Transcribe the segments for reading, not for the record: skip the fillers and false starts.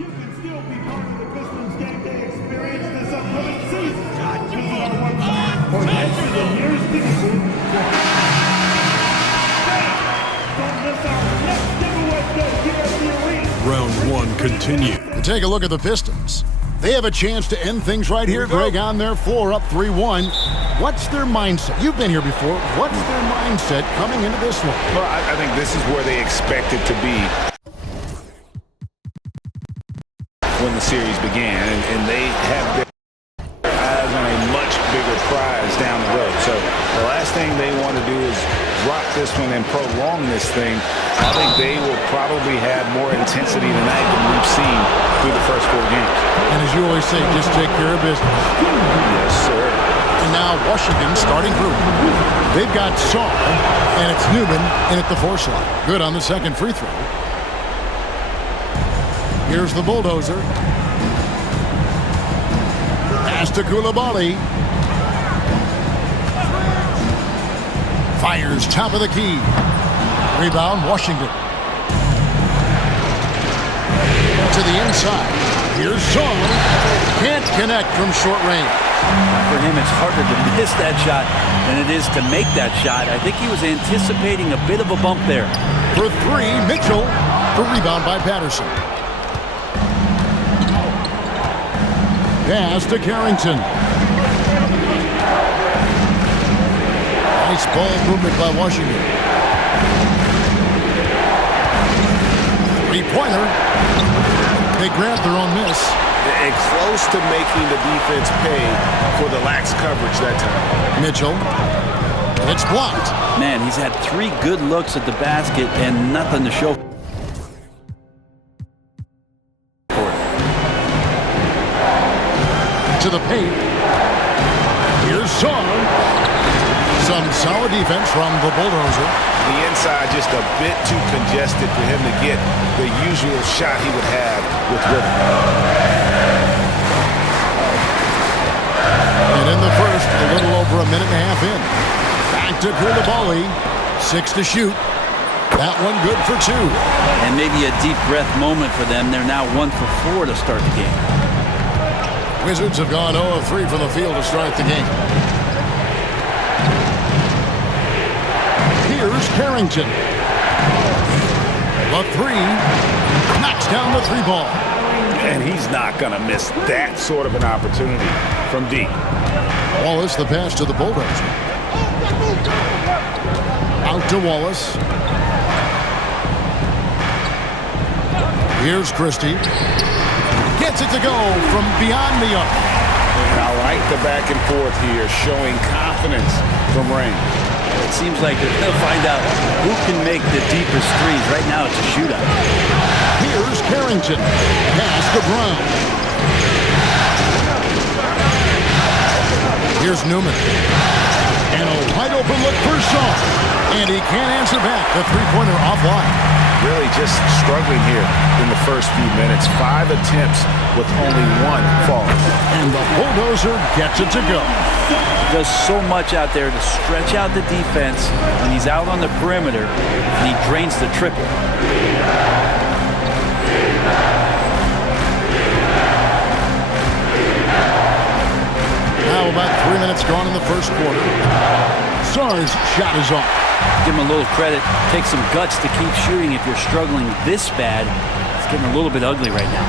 You can still be part of the Pistons game day experience this upcoming season. Visit our website or head to the nearest ticket booth. Don't miss our next giveaway day here at the arena. Round one continues. Take a look at the Pistons. They have a chance to end things right here, Greg, on their floor, up 3-1. What's their mindset? You've been here before. What's their mindset coming into this one? Well, I think this is where they expect it to be when the series began, and they have their eyes on a much bigger prize down the road. So the last thing they want to do is rock this one and prolong this thing. I think they will probably have more intensity tonight than we've seen through the first 4 games. And as you always say, just take care of business. Yes, sir. And now Washington starting group. They've got Saul, and it's Newman in at the 4 slot. Good on the second free throw. Here's the bulldozer. Pass to Coulibaly. Fires top of the key. Rebound, Washington. To the inside. Here's Saul. Can't connect from short range. For him, it's harder to miss that shot than it is to make that shot. I think he was anticipating a bit of a bump there. For 3, Mitchell. The rebound by Patterson. Pass to Carrington. Nice ball movement by Washington. 3-pointer. They grab their own miss. And close to making the defense pay for the lax coverage that time. Mitchell. It's blocked. Man, he's had 3 good looks at the basket and nothing to show. To the paint. Here's Saul. Some solid defense from the bulldozer. The inside just a bit too congested for him to get the usual shot he would have with rhythm. And in the first, a little over a minute and a half in. Back to Coulibaly. 6 to shoot. That one good for 2. And maybe a deep breath moment for them. They're now 1 for 4 to start the game. Wizards have gone 0 of 3 from the field to start the game. Here's Carrington. The 3. Knocks down the 3 ball. And he's not going to miss that sort of an opportunity from deep. Wallace, the pass to the bulldozer. Out to Wallace. Here's Christie. Gets it to go from beyond the arc. And I like the back and forth here, showing confidence from range. It seems like they're going to find out who can make the deepest threes. Right now it's a shootout. Here's Carrington. Pass to Brown. Here's Newman. And a wide open look for Shaw. And he can't answer back. The 3-pointer offline. Really just struggling here in the first few minutes. 5 attempts with only 1 fall. And the bulldozer gets it to go. He does so much out there to stretch out the defense when he's out on the perimeter, and he drains the triple. Now about 3 minutes gone in the first quarter. Sarr's shot is off. Give him a little credit. Take some guts to keep shooting if you're struggling this bad. It's getting a little bit ugly right now.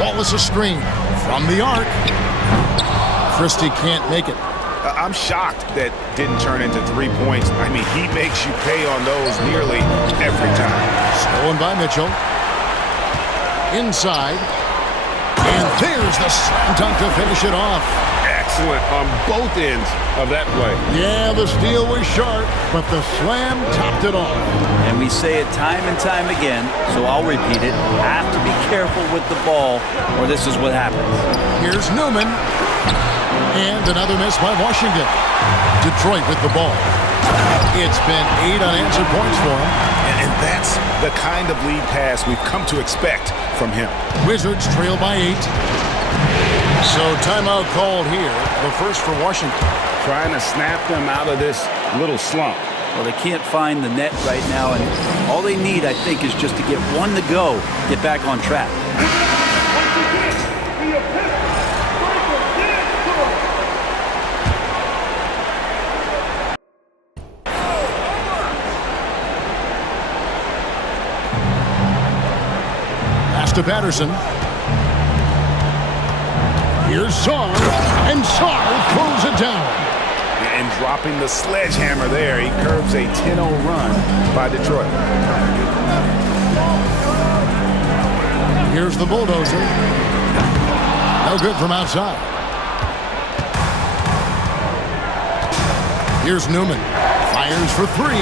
Wallace a screen from the arc. Christie can't make it. I'm shocked that didn't turn into 3 points. I mean, he makes you pay on those nearly every time. Stolen by Mitchell. Inside. And there's the slam dunk to finish it off. Excellent on both ends of that play. Yeah, the steal was sharp, but the slam topped it off. And we say it time and time again, so I'll repeat it. Have to be careful with the ball, or this is what happens. Here's Newman. And another miss by Washington. Detroit with the ball. It's been 8 unanswered points for him. And that's the kind of lead pass we've come to expect from him. Wizards trail by 8. So timeout called here. The first for Washington. Trying to snap them out of this little slump. Well, they can't find the net right now, and all they need, I think, is just to get one to go, get back on track. Once again, the Pistons break a dead score. Pass to Patterson. Here's Sarr. And Sarr throws it down. And dropping the sledgehammer there, he curbs a 10-0 run by Detroit. Here's the bulldozer. No good from outside. Here's Newman. Fires for 3.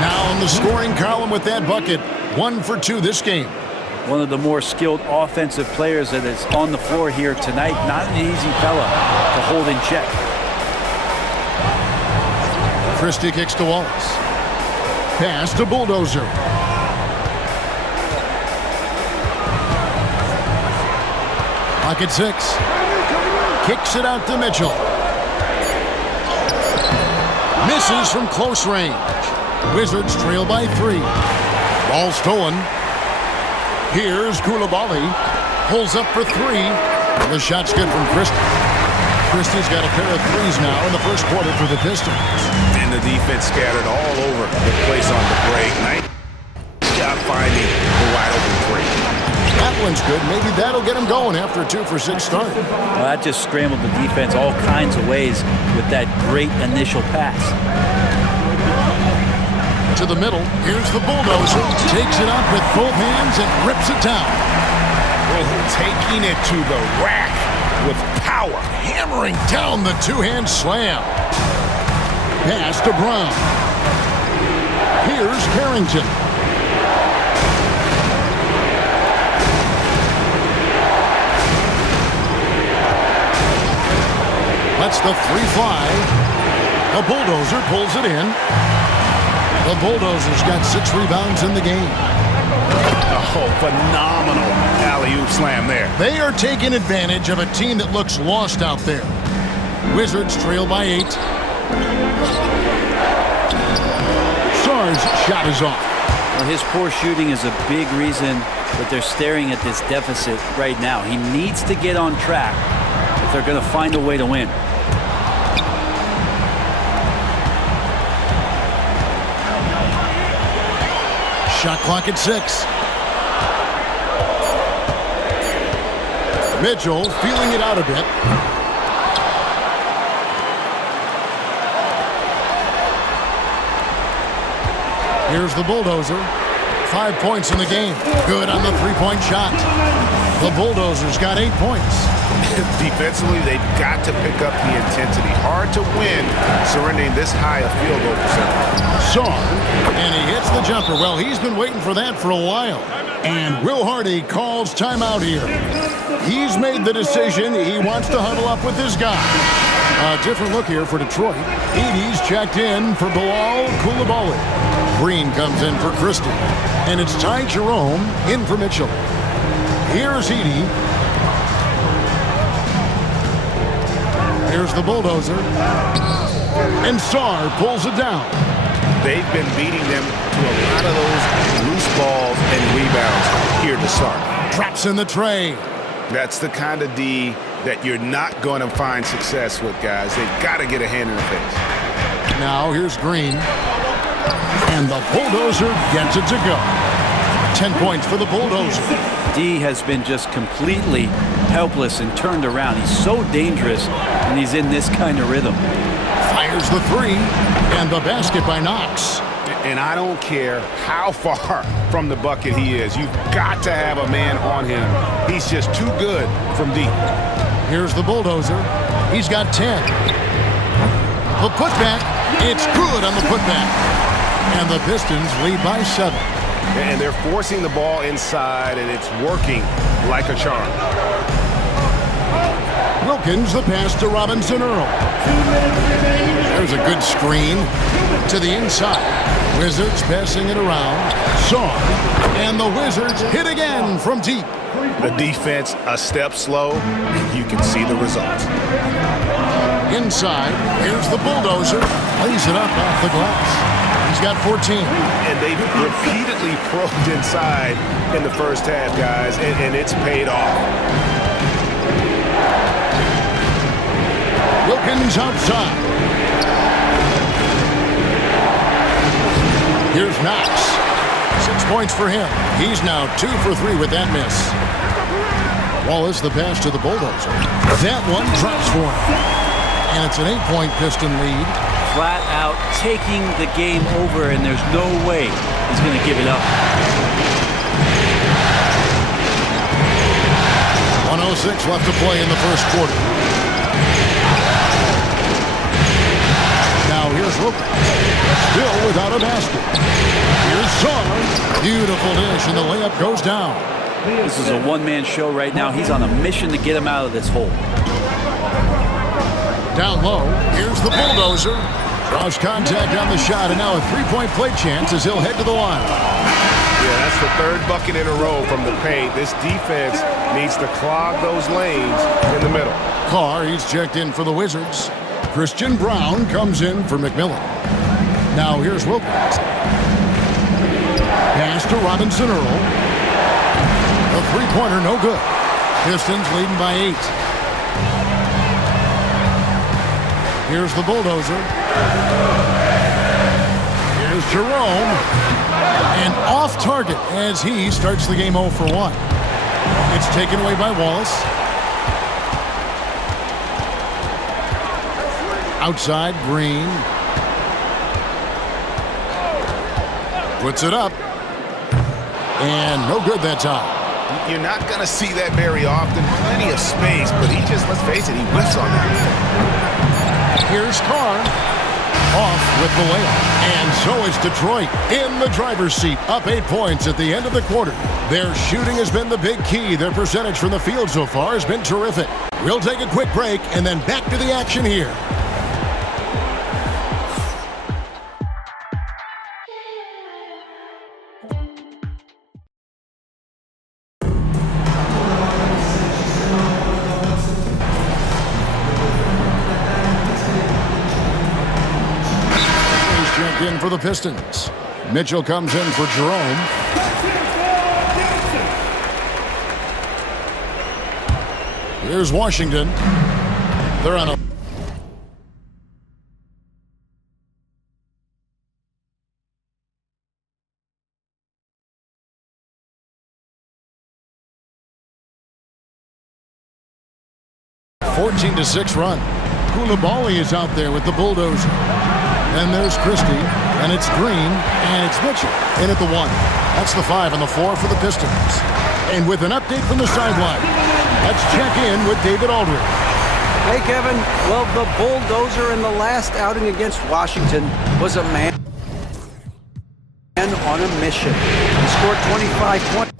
Now on the scoring column with that bucket. 1 for 2 this game. One of the more skilled offensive players that is on the floor here tonight. Not an easy fella to hold in check. Christie kicks to Wallace. Pass to Bulldozer. Pocket 6. Kicks it out to Mitchell. Misses from close range. Wizards trail by 3. Ball stolen. Here's Koulibaly. Pulls up for 3. The shot's good from Christie. Christie's got a pair of 3s now in the first quarter for the Pistons. And the defense scattered all over the place on the break. Nice job finding the wide open 3. That one's good. Maybe that'll get him going after a 2 for 6 start. Well, that just scrambled the defense all kinds of ways with that great initial pass. To the middle. Here's the bulldozer. Takes it up with both hands and rips it down. Taking it to the rack with power. Hammering down the two-hand slam. Pass to Brown. Here's Carrington. Lets the 3 fly. The bulldozer pulls it in. The Bulldozers got 6 rebounds in the game. Oh, phenomenal alley-oop slam there. They are taking advantage of a team that looks lost out there. Wizards trail by 8. Sarr's shot is off. Well, his poor shooting is a big reason that they're staring at this deficit right now. He needs to get on track if they're going to find a way to win. Shot clock at 6. Mitchell feeling it out a bit. Here's the bulldozer. 5 points in the game. Good on the 3-point shot. The Bulldozers got 8 points. Defensively, they've got to pick up the intensity. Hard to win surrendering this high a field goal percentage. Sarr, and he hits the jumper. Well, he's been waiting for that for a while. And Will Hardy calls timeout here. He's made the decision. He wants to huddle up with his guy. A different look here for Detroit. Edey's checked in for Bilal Koulibaly. Green comes in for Christie. And it's Ty Jerome in for Mitchell. Here's Edey. Here's the bulldozer. And Sarr pulls it down. They've been beating them to a lot of those loose balls and rebounds here to start. Drops in the tray. That's the kind of D that you're not going to find success with, guys. They've got to get a hand in the face. Now here's Green. And the bulldozer gets it to go. 10 points for the bulldozer. D has been just completely helpless and turned around. He's so dangerous when he's in this kind of rhythm. Fires the three, and the basket by Knox. And I don't care how far from the bucket he is. You've got to have a man on him. He's just too good from deep. Here's the bulldozer. He's got 10. The putback. It's good on the putback. And the Pistons lead by 7. And they're forcing the ball inside, and it's working like a charm. Wilkins, the pass to Robinson Earl. There's a good screen to the inside. Wizards passing it around. Shaw. And the Wizards hit again from deep. The defense a step slow, and you can see the results. Inside, here's the bulldozer. Lays it up off the glass. He's got 14. And they've repeatedly probed inside in the first half, guys, and it's paid off. Wilkins outside. Here's Knox. 6 points for him. He's now 2 for 3 with that miss. Wallace, the pass to the bulldozer. That one drops for him. And it's an 8-point Piston lead. Flat out taking the game over, and there's no way he's going to give it up. 1:06 left to play in the first quarter. Now here's Wilkins. Still without a basket. Here's Shaw. Beautiful dish, and the layup goes down. This is a one-man show right now. He's on a mission to get him out of this hole. Down low, here's the bulldozer. Draws contact on the shot, and now a three-point play chance as he'll head to the line. Yeah, that's the third bucket in a row from the paint. This defense needs to clog those lanes in the middle. Carr, he's checked in for the Wizards. Christian Brown comes in for McMillan. Now here's Wilkins. Pass to Robinson Earl. A three-pointer, no good. Pistons leading by 8. Here's the bulldozer. Here's Jerome. And off target as he starts the game 0 for 1. It's taken away by Wallace. Outside, Green. Puts it up. And no good that time. You're not going to see that very often. Plenty of space, but he just, let's face it, he whiffs on that. Here's Carr. Off with the layup. And so is Detroit in the driver's seat, up 8 points at the end of the quarter. Their shooting has been the big key. Their percentage from the field so far has been terrific. We'll take a quick break and then back to the action here. In for the Pistons. Mitchell comes in for Jerome. Here's Washington. They're on a (14-6) run. Koulibaly is out there with the bulldozer. And there's Christie, and it's Green, and it's Mitchell in at the 1. That's the 5 and the 4 for the Pistons. And with an update from the sideline, let's check in with David Aldridge. Hey, Kevin. Well, the bulldozer in the last outing against Washington was a man on a mission. He scored 25 points,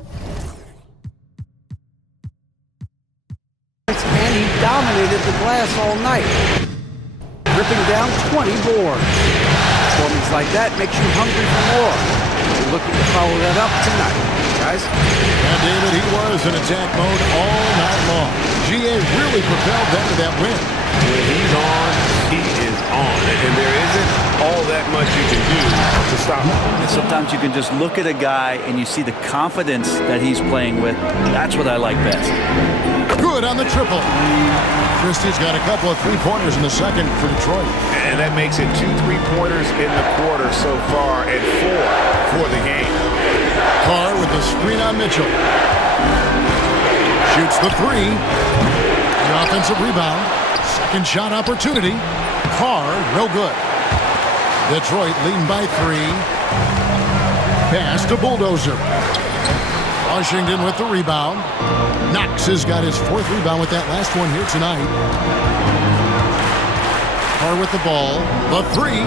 and he dominated the glass all night, ripping down 20 boards. Performance like that makes you hungry for more. We're looking to follow that up tonight, guys. And David, he was in attack mode all night long. GA really propelled them to that win. When he's on, he is on. And there isn't all that much you can do to stop him. And sometimes you can just look at a guy and you see the confidence that he's playing with. That's what I like best. Good on the triple. Christie's got a couple of three-pointers in the second for Detroit. And that makes it 2 3-pointers in the quarter so far and 4 for the game. Carr with the screen on Mitchell. Shoots the 3. The offensive rebound. Second shot opportunity. Carr, no good. Detroit leading by 3. Pass to Bulldozer. Washington with the rebound. Knox has got his 4th rebound with that last one here tonight. Carr with the ball. The 3.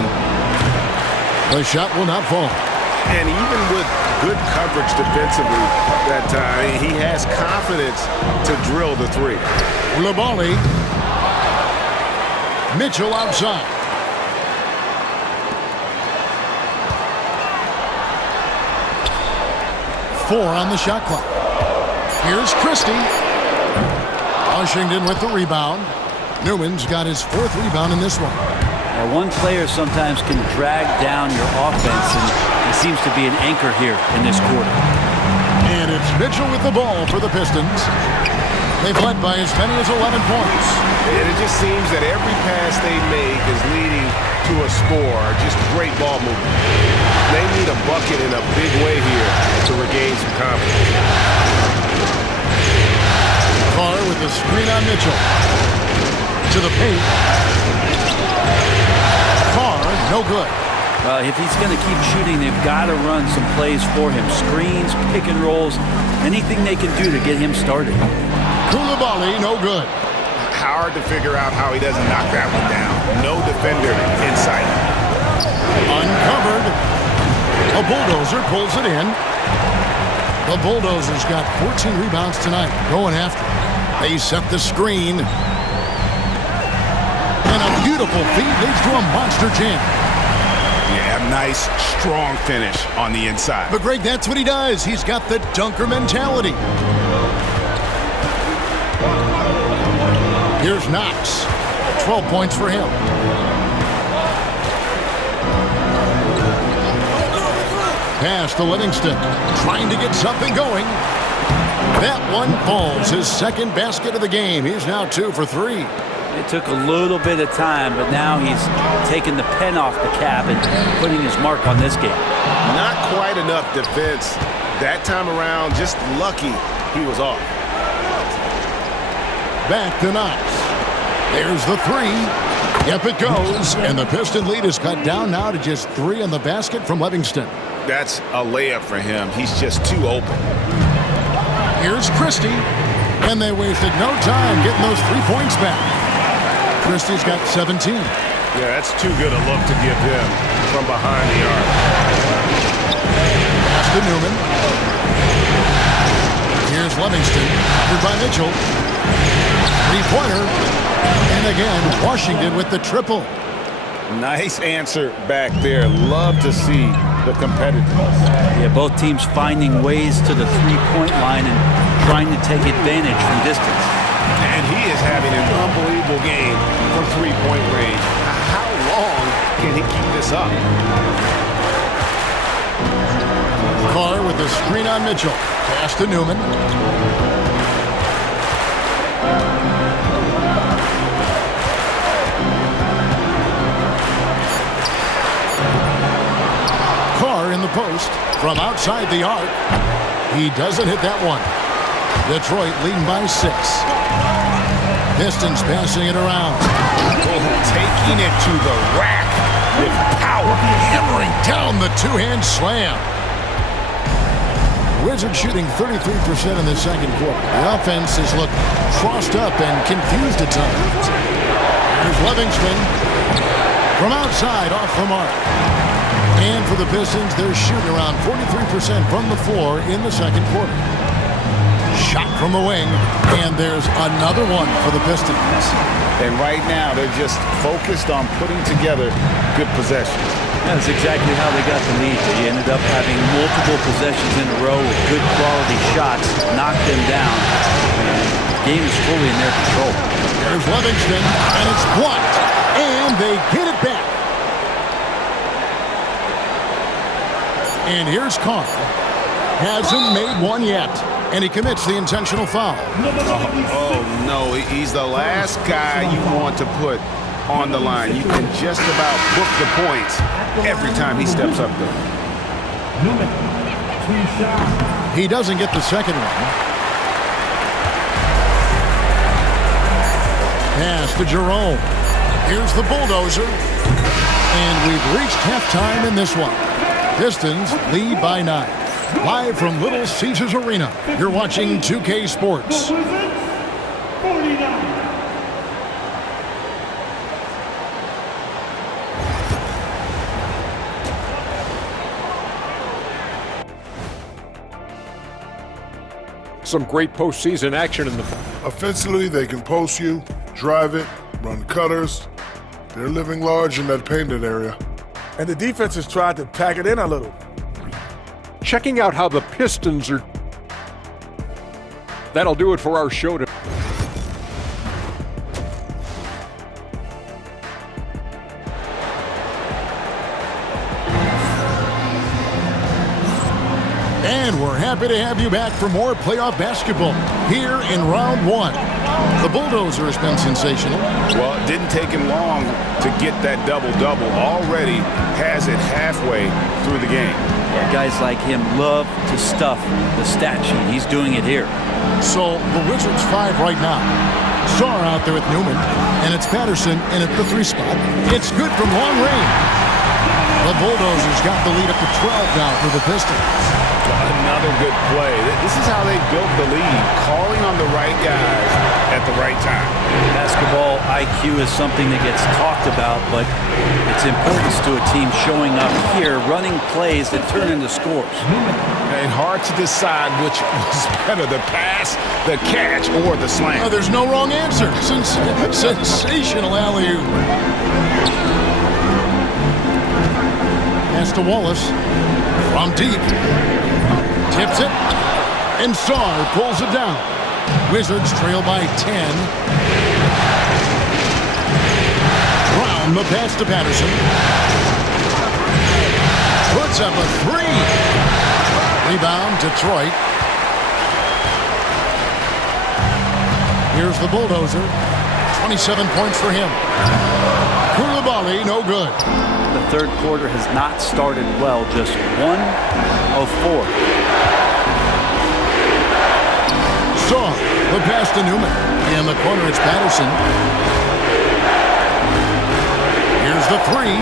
The shot will not fall. And even with good coverage defensively that time, he has confidence to drill the 3. Labali. Mitchell outside. Four on the shot clock. Here's Christie. Washington with the rebound. Newman's got his 4th rebound in this one. Now, one player sometimes can drag down your offense, and he seems to be an anchor here in this quarter. And it's Mitchell with the ball for the Pistons. They've led by as many as 11 points. And it just seems that every pass they make is leading to a score. Just great ball movement. They need a bucket in a big way here to regain some confidence. Carr with the screen on Mitchell. To the paint. Carr, no good. Well, if he's going to keep shooting, they've got to run some plays for him. Screens, pick and rolls, anything they can do to get him started. Koulibaly, no good. Hard to figure out how he doesn't knock that one down. No defender in sight. Uncovered. A Bulldozer pulls it in. The Bulldozers got 14 rebounds tonight. Going after it. They set the screen. And a beautiful feed leads to a monster jam. Yeah, nice, strong finish on the inside. But Greg, that's what he does. He's got the dunker mentality. Here's Knox. 12 points for him. Pass to Livingston. Trying to get something going. That one falls. His 2nd basket of the game. He's now 2 for 3. It took a little bit of time, but now he's taking the pen off the cap and putting his mark on this game. Not quite enough defense that time around. Just lucky he was off. Back to Knox. There's the 3. Yep, it goes. And the Piston lead is cut down now to just 3 in the basket from Livingston. That's a layup for him. He's just too open. Here's Christie. And they wasted no time getting those 3 points back. Christie's got 17. Yeah, that's too good a look to give him from behind the arc. Pass to Newman. Here's Livingston. Covered by Mitchell. 3-pointer. And again, Washington with the triple. Nice answer back there. Love to see the competitiveness. Yeah, both teams finding ways to the 3-point line and trying to take advantage from distance. And he is having an unbelievable game from 3-point range. How long can he keep this up? Carr with the screen on Mitchell. Pass to Newman. Carr in the post from outside the arc. He doesn't hit that one. Detroit leading by 6. Pistons passing it around. Taking it to the rack with power. Hammering down the 2-hand slam. Wizards shooting 33% in the second quarter. The offense has looked crossed up and confused at times. Here's Livingston from outside off the mark. And for the Pistons, they're shooting around 43% from the floor in the second quarter. Shot from the wing, and there's another one for the Pistons. And right now, they're just focused on putting together good possessions. That's exactly how they got the lead. They ended up having multiple possessions in a row with good quality shots, knocked them down, and the game is fully in their control. There's Livingston, and it's blocked, and they get it back. And here's Carr. Hasn't made one yet. And he commits the intentional foul. Oh, no. He's the last guy you want to put on the line. You can just about book the points every time he steps up there. He doesn't get the second one. pass to Jerome. Here's the bulldozer. And we've reached halftime in this one. Pistons lead by 9. Live from Little Caesars Arena, you're watching 2K Sports. The Wizards, 49. Some great postseason action in the... Offensively, they can post you, drive it, run cutters. They're living large in that painted area. And the defense has tried to pack it in a little. Checking out how the Pistons are... That'll do it for our show today. And we're happy to have you back for more playoff basketball here in round 1. The bulldozer has been sensational. Well, it didn't take him long to get that double-double. Already has it halfway through the game. Yeah, guys like him love to stuff the stat sheet. He's doing it here. So the Wizards 5 right now. Starr out there with Newman, and it's Patterson in at the 3 spot. It's good from long range. The bulldozers got the lead up to 12 now for the Pistons. Another good play. This is how they built the lead, calling on the right guys at the right time. Basketball IQ is something that gets talked about, but its importance to a team showing up here, running plays that turn into scores. And hard to decide which was better, the pass, the catch, or the slam. Oh, there's no wrong answer. Sensational alley-oop. Pass to Wallace from deep. Tips it, and Starr pulls it down. Wizards trail by 10. Brown, the pass to Patterson. Puts up a 3. Rebound, Detroit. Here's the bulldozer. 27 points for him. Koulibaly, no good. The third quarter has not started well, just 1 of 4. Starr, the pass to Newman. In the corner, it's Patterson. Here's the 3.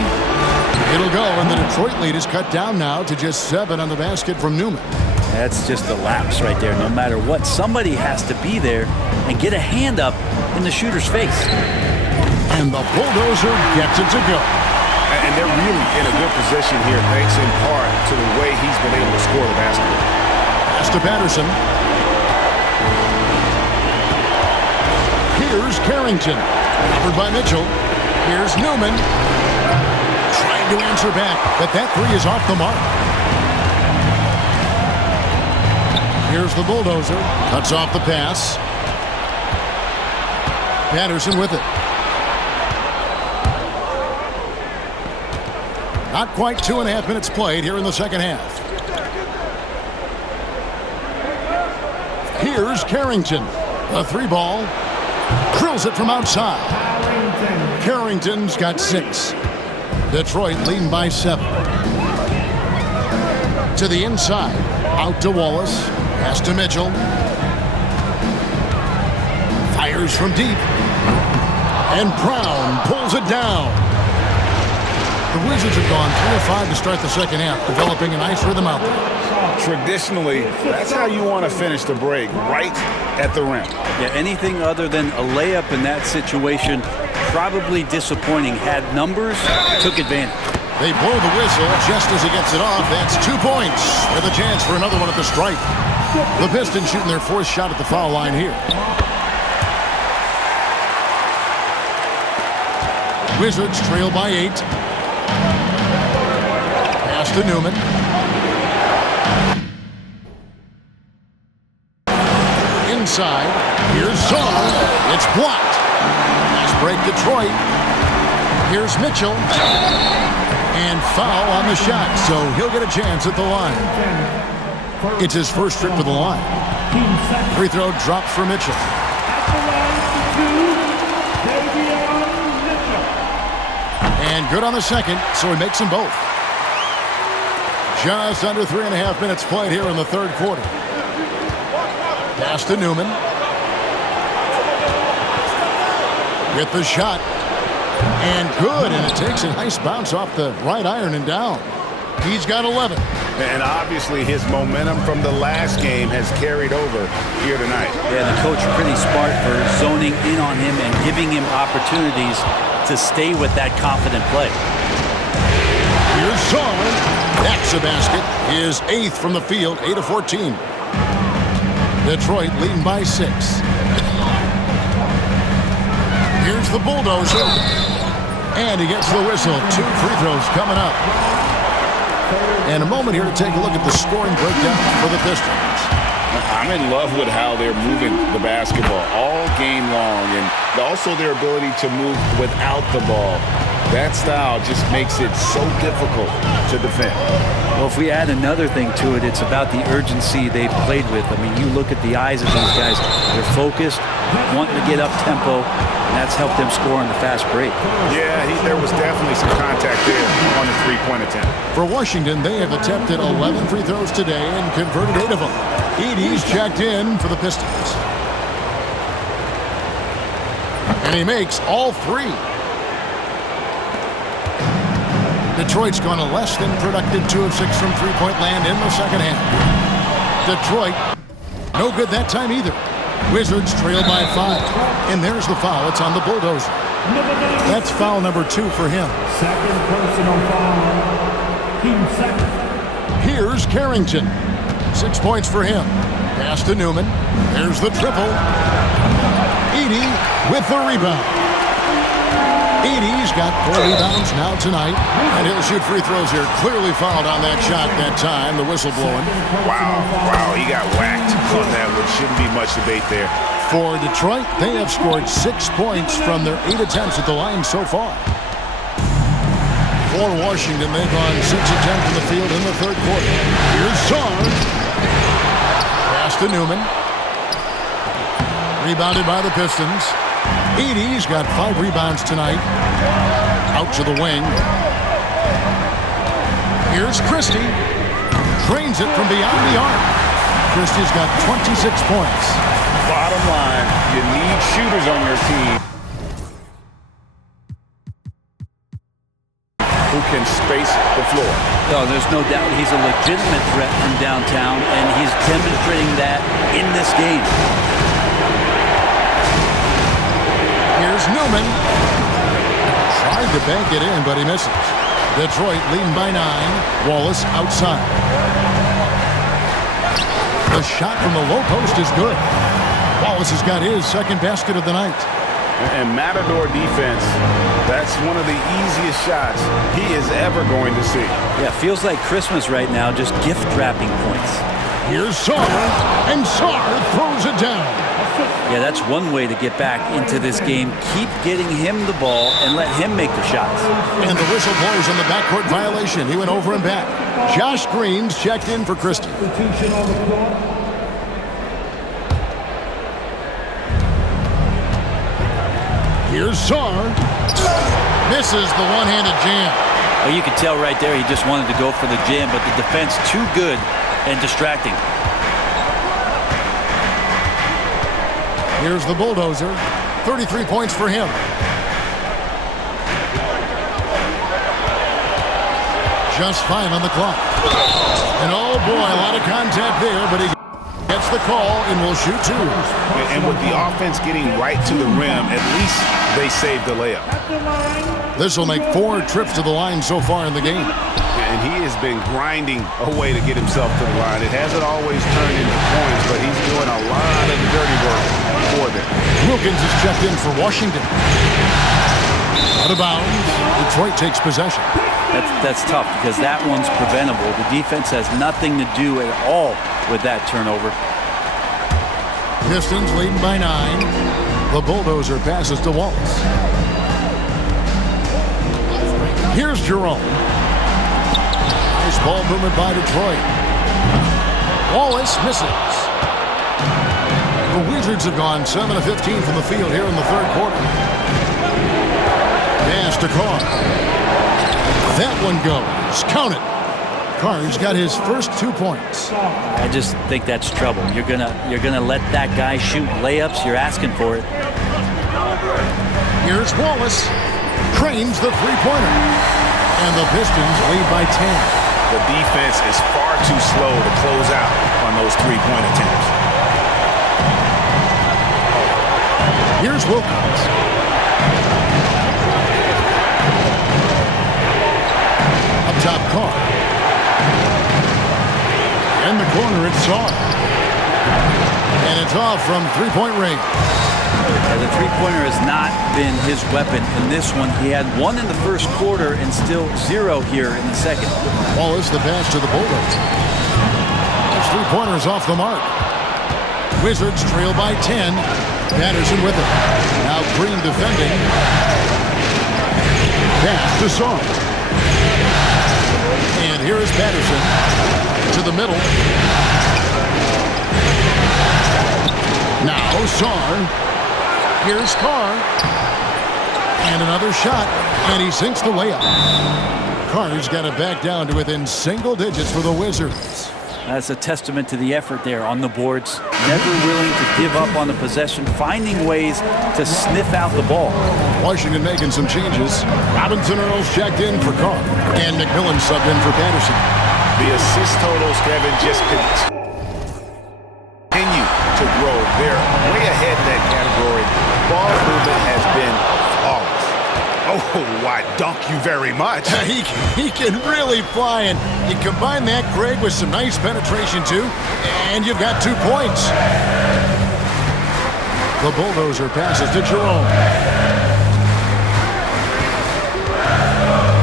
It'll go, and the Detroit lead is cut down now to just 7 on the basket from Newman. That's just a lapse right there. No matter what, somebody has to be there and get a hand up in the shooter's face. And the bulldozer gets it to go. And they're really in a good position here, thanks in part to the way he's been able to score the basketball. Pass to Patterson. Here's Carrington. Covered by Mitchell. Here's Newman. Trying to answer back, but that 3 is off the mark. Here's the bulldozer. Cuts off the pass. Patterson with it. Not quite 2.5 minutes played here in the second half. Here's Carrington. A 3 ball. Drills it from outside. Carrington's got 6. Detroit leading by 7. To the inside. Out to Wallace. Pass to Mitchell. Fires from deep. And Brown pulls it down. The Wizards have gone 3 of 5 to start the second half, developing a nice rhythm out there. Traditionally, that's how you want to finish the break, right at the rim. Yeah, anything other than a layup in that situation, probably disappointing. Had numbers, took advantage. They blow the whistle just as he gets it off. That's 2 points with a chance for another one at the stripe. The Pistons shooting their 4th shot at the foul line here. Wizards trail by 8. Pass to Newman. Inside. Here's Starr. It's blocked. Nice break, Detroit. Here's Mitchell. And foul on the shot, so he'll get a chance at the line. It's his first trip to the line. Free throw dropped for Mitchell. And good on the second, so he makes them both. Just under 3.5 minutes played here in the third quarter. Pass to Newman. with the shot. And good, and it takes a nice bounce off the right iron and down. He's got 11. And obviously his momentum from the last game has carried over here tonight. Yeah, the coach pretty smart for zoning in on him and giving him opportunities to stay with that confident play. Here's Shaw. That's a basket. His 8th from the field, 8 of 14. Detroit leading by 6. Here's the bulldozer. And he gets the whistle. 2 free throws coming up. And a moment here to take a look at the scoring breakdown for the Pistons. I'm in love with how they're moving the basketball all game long, and also their ability to move without the ball. That style just makes it so difficult to defend. Well, if we add another thing to it, it's about the urgency they've played with. I mean, you look at the eyes of these guys. They're focused, wanting to get up tempo, and that's helped them score on the fast break. Yeah, there was definitely some contact there on the three-point attempt. For Washington, they have attempted 11 free throws today and converted 8 of them. Edey's checked in for the Pistons. And he makes all 3. Detroit's gone a less than productive 2 of 6 from three-point land in the second half. Detroit, no good that time either. Wizards trail by 5. And there's the foul. It's on the bulldozer. That's foul number 2 for him. Second personal foul. Team second. Here's Carrington. 6 points for him. Pass to Newman. There's the triple. Edey with the rebound. Edey's got 4 rebounds now tonight, and he'll shoot free throws here. Clearly fouled on that shot that time. The whistle blowing. Wow, he got whacked on that one. Shouldn't be much debate there. For Detroit, they have scored 6 points from their 8 attempts at the line so far. For Washington, they've gone 6 of 10 from the field in the third quarter. Here's Sarge. Pass to Newman. Rebounded by the Pistons. Edey's got 5 rebounds tonight. Out to the wing. Here's Christie. Drains it from beyond the arc. Christie's got 26 points. Bottom line, you need shooters on your team who can space the floor. No, there's no doubt he's a legitimate threat from downtown, and he's demonstrating that in this game. Here's Newman. Tried to bank it in, but he misses. Detroit leading by 9. Wallace outside. The shot from the low post is good. Wallace has got his second basket of the night. And Matador defense, that's one of the easiest shots he is ever going to see. Yeah, feels like Christmas right now, just gift wrapping points. Here's Sarr, and Sarr throws it down. Yeah, that's one way to get back into this game. Keep getting him the ball and let him make the shots. And the whistle blows on the backcourt violation. He went over and back. Josh Green's checked in for Christie. Here's Sarr. Misses the one-handed jam. Well, you could tell right there he just wanted to go for the jam, but the defense too good and distracting. Here's the bulldozer. 33 points for him. Just 5 on the clock. And oh boy, a lot of contact there, but he gets the call and will shoot 2. And with the offense getting right to the rim, at least they saved the layup. This will make 4 trips to the line so far in the game. And he has been grinding away to get himself to the line. It hasn't always turned into points, but he's doing a lot of dirty work for them. Wilkins is checked in for Washington. Out of bounds. Detroit takes possession. That's tough because that one's preventable. The defense has nothing to do at all with that turnover. Pistons leading by 9. The bulldozer passes to Wallace. Here's Jerome. Nice ball movement by Detroit. Wallace misses. The Wizards have gone 7 of 15 from the field here in the third quarter. Pass to Carr. That one goes. Count it. Carr's got his first 2 points. I just think that's trouble. You're gonna let that guy shoot layups. You're asking for it. Here's Wallace. Trains the three-pointer. And the Pistons lead by 10. The defense is far too slow to close out on those three-point attempts. Here's Wilkins. Up top, Carr. In the corner, it's Saar. And it's off from three-point range. The three-pointer has not been his weapon in this one. He had one in the first quarter and still 0 here in the second. Wallace, the pass to the Bulldogs. His three-pointer's off the mark. Wizards trail by 10. Patterson with it. Now Green defending. Pass to Saar. And here is Patterson to the middle. Now Saar. Here's Carr. And another shot. And he sinks the layup. Carr's got it back down to within single digits for the Wizards. That's a testament to the effort there on the boards. Never willing to give up on the possession, finding ways to sniff out the ball. Washington making some changes. Robinson Earls checked in for Carr. And McMillan subbed in for Patterson. The assist totals, Kevin, just continue to grow. They're way ahead in that category. Ball movement has been flawless. Oh, why, dunk you very much. He can really fly, and you combine that, Greg, with some nice penetration, too, and you've got 2 points. The Bulldozer passes to Jerome.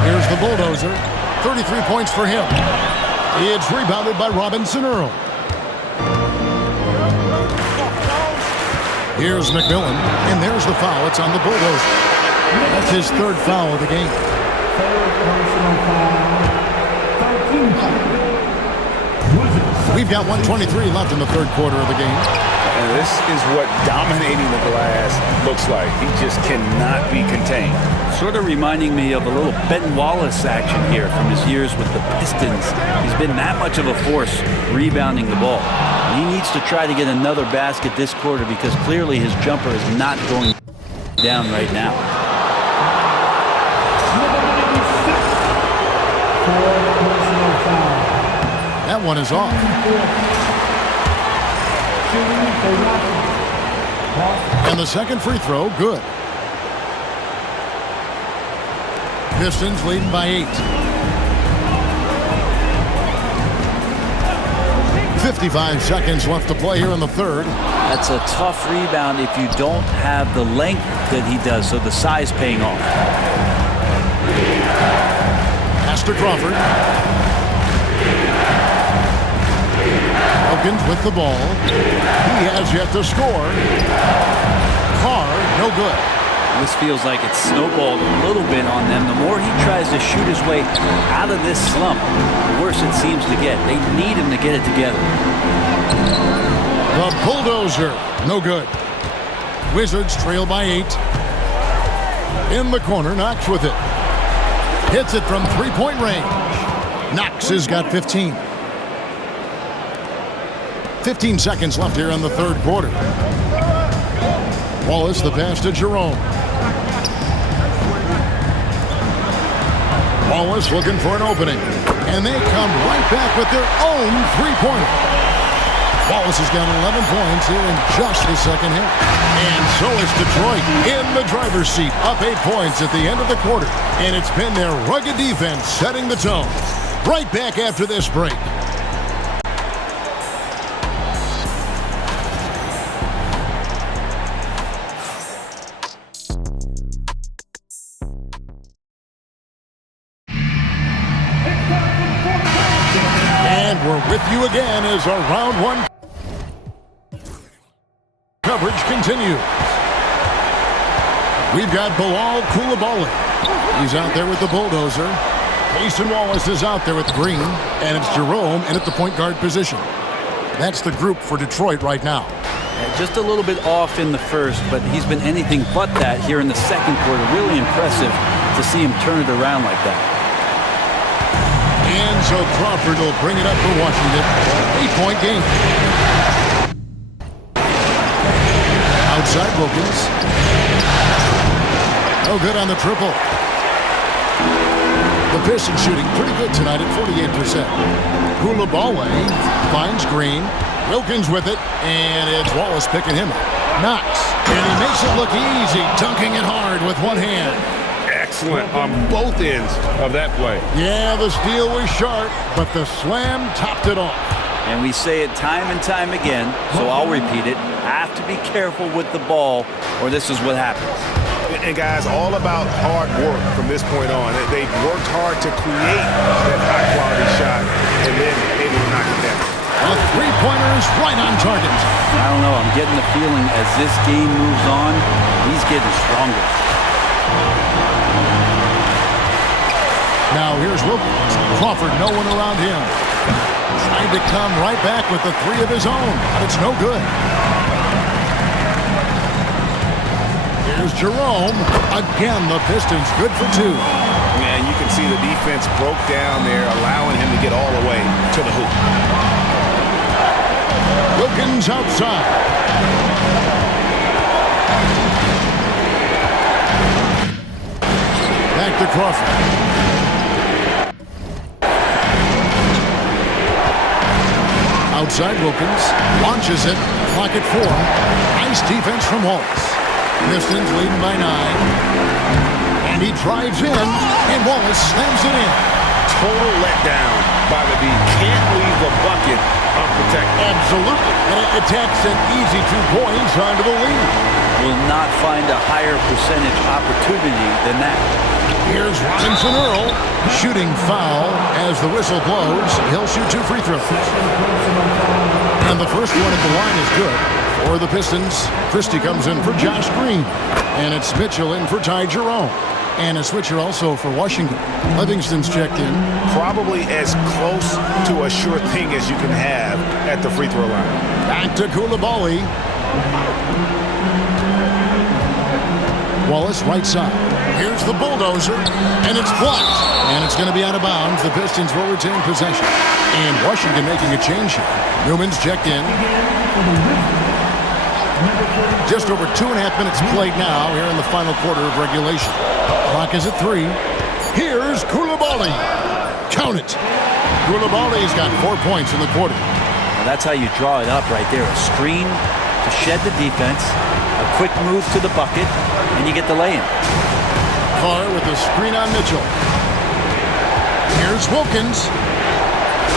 Here's the Bulldozer. 33 points for him. It's rebounded by Robinson Earl. Here's McMillan, and there's the foul. It's on the Bulldozer. That's his 3rd foul of the game. We've got 1:23 left in the 3rd quarter of the game. And this is what dominating the glass looks like. He just cannot be contained. Sort of reminding me of a little Ben Wallace action here from his years with the Pistons. He's been that much of a force rebounding the ball. He needs to try to get another basket this quarter because clearly his jumper is not going down right now. That one is off. And the second free throw, good. Pistons leading by 8. 55 seconds left to play here in the 3rd. That's a tough rebound if you don't have the length that he does, so the size paying off. Pass to Crawford. Wilkins with the ball. He has yet to score. Carr, no good. This feels like it's snowballed a little bit on them. The more he tries to shoot his way out of this slump, the worse it seems to get. They need him to get it together. The Bulldozer, no good. Wizards trail by 8. In the corner, Knox with it. Hits it from three-point range. Knox has got 15. 15 seconds left here in the 3rd quarter. Wallace, the pass to Jerome. Wallace looking for an opening. And they come right back with their own three-pointer. Wallace has got 11 points here in just the second half. And so is Detroit in the driver's seat, up 8 points at the end of the quarter. And it's been their rugged defense setting the tone. Right back after this break. With you again as our round 1 coverage continues. We've got Bilal Coulibaly. He's out there with the Bulldozer. Mason Wallace is out there with Green. And it's Jerome in at the point guard position. That's the group for Detroit right now. Just a little bit off in the first, but he's been anything but that here in the second quarter. Really impressive to see him turn it around like that. And so Crawford will bring it up for Washington. 8-point game. Outside Wilkins. No good on the triple. The Pistons shooting pretty good tonight at 48%. Koulibaly finds Green. Wilkins with it, and it's Wallace picking him up. Knox, and he makes it look easy, dunking it hard with one hand. Excellent on both ends of that play. Yeah, the steal was sharp, but the slam topped it off. And we say it time and time again, so I'll repeat it. Have to be careful with the ball, or this is what happens. And guys, all about hard work from this point on. They've worked hard to create that high-quality shot, and then able to knock it down. A three-pointer is right on target. I don't know. I'm getting the feeling as this game moves on, he's getting stronger. Now here's Wilkins. Crawford, no one around him. Trying to come right back with the three of his own, but it's no good. Here's Jerome. Again, the Pistons good for two. And you can see the defense broke down there, allowing him to get all the way to the hoop. Wilkins outside. Back to Crawford. Outside Wilkins. Launches it. Clock at 4. Nice defense from Wallace. Pistons leading by 9. And he drives in, and Wallace slams it in. Total letdown by the D. Can't leave the bucket unprotected. Absolutely. And it attacks an easy 2 points onto the lead. Will not find a higher percentage opportunity than that. Here's Robinson Earl. Shooting foul as the whistle blows. He'll shoot 2 free throws. And the first one at the line is good. For the Pistons, Christie comes in for Josh Green. And it's Mitchell in for Ty Jerome. And a switcher also for Washington. Livingston's checked in. Probably as close to a sure thing as you can have at the free throw line. Back to Koulibaly. Wallace right side. Here's the bulldozer. And it's blocked. And it's going to be out of bounds. The Pistons will retain possession. And Washington making a change here. Newman's checked in. Just over 2.5 minutes played now here in the final quarter of regulation. Clock is at 3. Here's Koulibaly. Count it. Koulibaly's got 4 points in the quarter. Well, that's how you draw it up right there. A screen to shed the defense, a quick move to the bucket, and you get the lay-in. Carr with the screen on Mitchell. Here's Wilkins.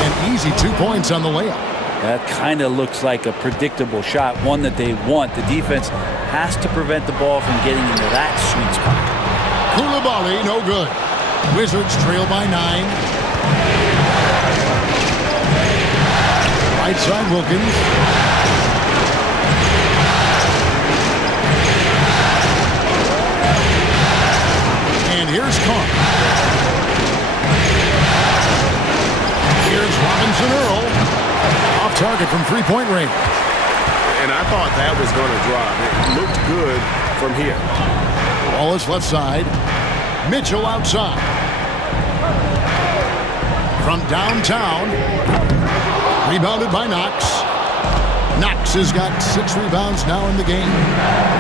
An easy 2 points on the layup. That kind of looks like a predictable shot, one that they want. The defense has to prevent the ball from getting into that sweet spot. Koulibaly, no good. Wizards trail by 9. Right side, Wilkins. And here's Carr. Here's Robinson Earl. Off target from three-point range. And I thought that was going to drop. It looked good from here. Wallace left side. Mitchell outside. From downtown. Rebounded by Knox. Knox has got 6 rebounds now in the game.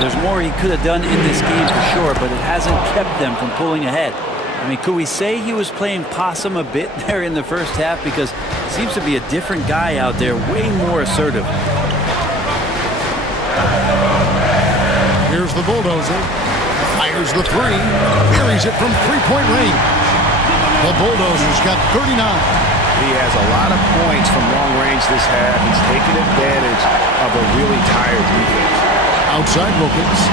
There's more he could have done in this game for sure, but it hasn't kept them from pulling ahead. I mean, could we say he was playing possum a bit there in the first half? Because it seems to be a different guy out there, way more assertive. Here's the bulldozer. Fires the 3. Carries it from three-point range. The bulldozer's got 39. He has a lot of points from long range this half. He's taken advantage of a really tired defense. Outside Wilkins.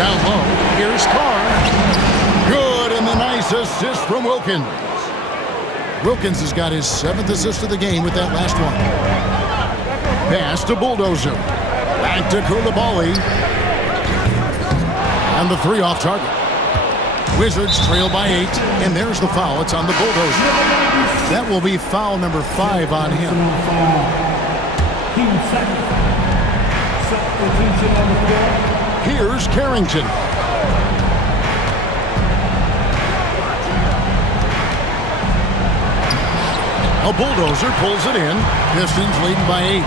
Down low. Here's Carr. Good, and the nice assist from Wilkins. Wilkins has got his 7th assist of the game with that last one. Pass to Bulldozer. Back to Koulibaly. And the 3 off target. Wizards trail by 8, and there's the foul. It's on the Bulldozer. That will be foul number 5 on him. Here's Carrington. A Bulldozer pulls it in. Pistons leading by 8.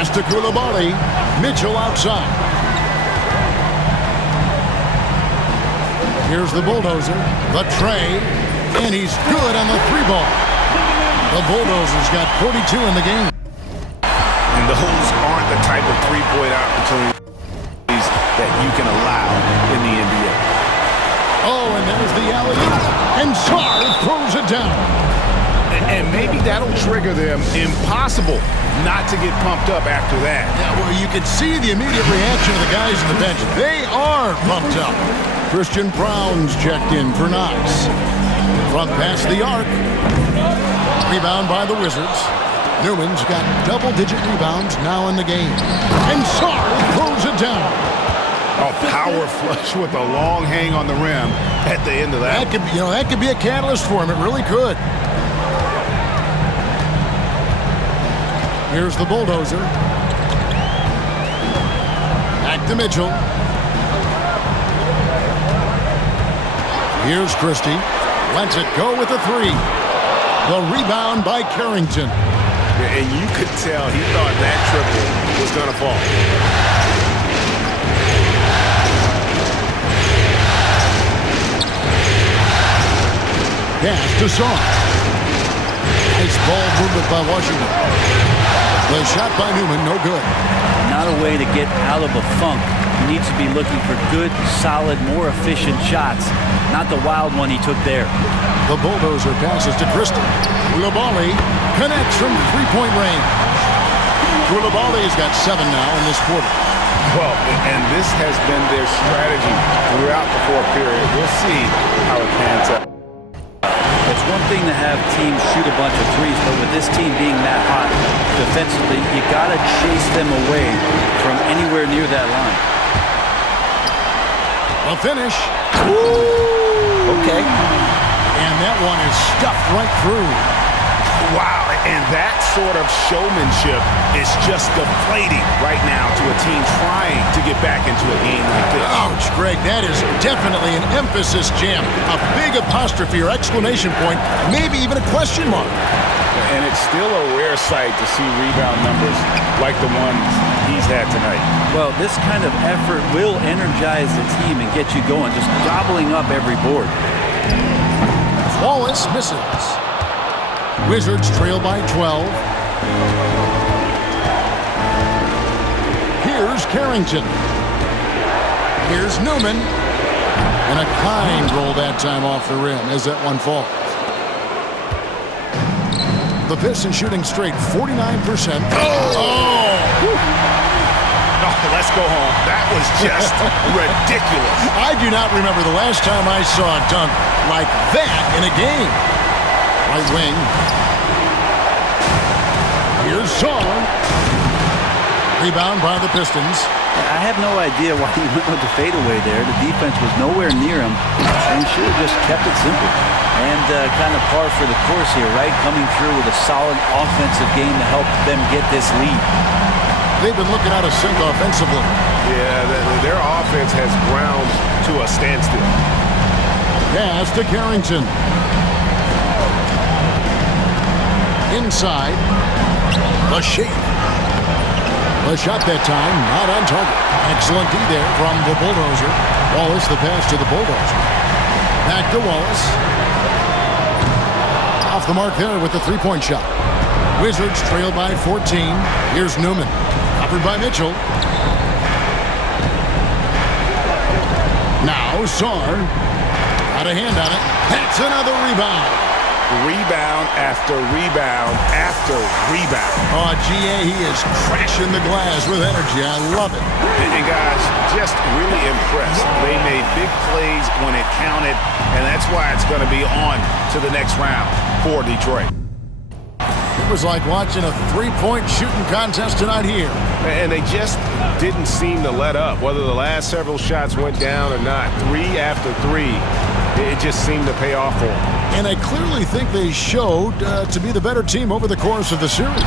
Pass to Koulibaly. Mitchell outside. Here's the bulldozer. The tray. And he's good on the 3-ball. The Bulldozers got 42 in the game. And those aren't the type of three-point opportunities that you can allow in the NBA. Oh, and there's the alley-oop. And Sarr throws it down. And maybe that'll trigger them. Impossible not to get pumped up after that. Yeah, well, you can see the immediate reaction of the guys on the bench. They are pumped up. Christian Brown's checked in for Knox. From past the arc. Rebound by the Wizards. Newman's got double-digit rebounds now in the game. And Sarr throws it down. A power flush with a long hang on the rim at the end of that. That could be a catalyst for him. It really could. Here's the bulldozer. Back to Mitchell. Here's Christie. Lets it go with a 3. The rebound by Carrington. And you could tell he thought that triple was going to fall. Pass to Sarr. Nice ball movement by Washington. The shot by Newman, no good. Not a way to get out of a funk. He needs to be looking for good, solid, more efficient shots, not the wild one he took there. The bulldozer passes to Christie. Koulibaly connects from 3-point range. Koulibaly's got 7 now in this quarter. Well, and this has been their strategy throughout the fourth period. We'll see how it pans out. It's one thing to have teams shoot a bunch of threes, but with this team being that hot defensively, you got to chase them away from anywhere near that line. A finish. Ooh. Okay. And that one is stuffed right through. Wow, and that sort of showmanship is just deflating right now to a team trying to get back into a game like this. Ouch, Greg, that is definitely an emphasis jam. A big apostrophe or exclamation point, maybe even a question mark. And it's still a rare sight to see rebound numbers like the ones he's had tonight. Well, this kind of effort will energize the team and get you going, just gobbling up every board. Wallace misses. Wizards trail by 12. Here's Carrington. Here's Newman. And a kind roll that time off the rim as that one falls. The Pistons shooting straight 49%. Oh, let's go home. That was just ridiculous. I do not remember the last time I saw a dunk like that in a game. Right wing. Here's Sarr. Rebound by the Pistons. I have no idea why he went with the fadeaway there. The defense was nowhere near him, and he should have just kept it simple. And kind of par for the course here, right? Coming through with a solid offensive game to help them get this lead. They've been looking out of sync offensively. Yeah, their offense has ground to a standstill. Pass to Carrington. Inside. The shake. The shot that time, not on target. Excellent D there from the bulldozer. Wallace, the pass to the bulldozer. Back to Wallace. Off the mark there with the 3-point shot. Wizards trail by 14. Here's Newman. Covered by Mitchell. Now Sarr. Got a hand on it. That's another rebound. Rebound after rebound after rebound. Oh, GA, he is crashing the glass with energy. I love it. And guys, just really impressed. They made big plays when it counted, and that's why it's going to be on to the next round for Detroit. It was like watching a 3-point shooting contest tonight here. And they just didn't seem to let up, whether the last several shots went down or not. 3 after 3, it just seemed to pay off for them. And I clearly think they showed to be the better team over the course of the series.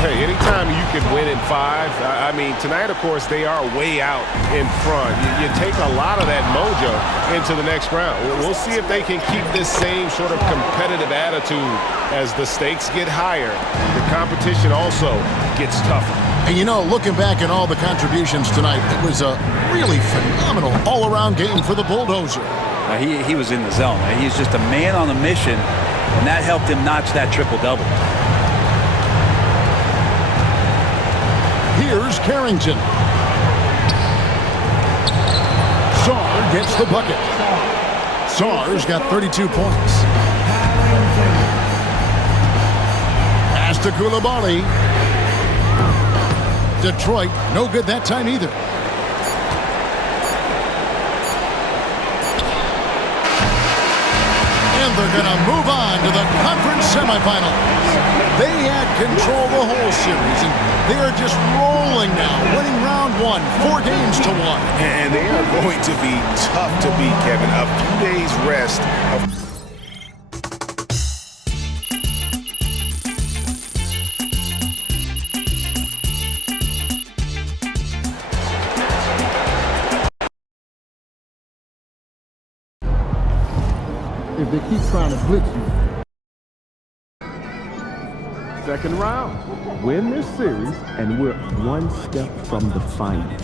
Hey, anytime you can win in 5, I mean, tonight, of course, they are way out in front. You take a lot of that mojo into the next round. We'll see if they can keep this same sort of competitive attitude as the stakes get higher. The competition also gets tougher. And you know, looking back at all the contributions tonight, it was a really phenomenal all-around game for the Bulldozer. He was in the zone. He's just a man on a mission, and that helped him notch that triple-double. Here's Carrington. Sarr gets the bucket. Sarr's got 32 points. Pass to Koulibaly. Detroit, no good that time either. And they're going to move on to the conference semifinals. They had control the whole series, and they are just rolling now, winning round 1, 4 games to 1. And they are going to be tough to beat, Kevin. A few days rest. If they keep trying to blitz you. Second round. Win this series, and we're one step from the finals.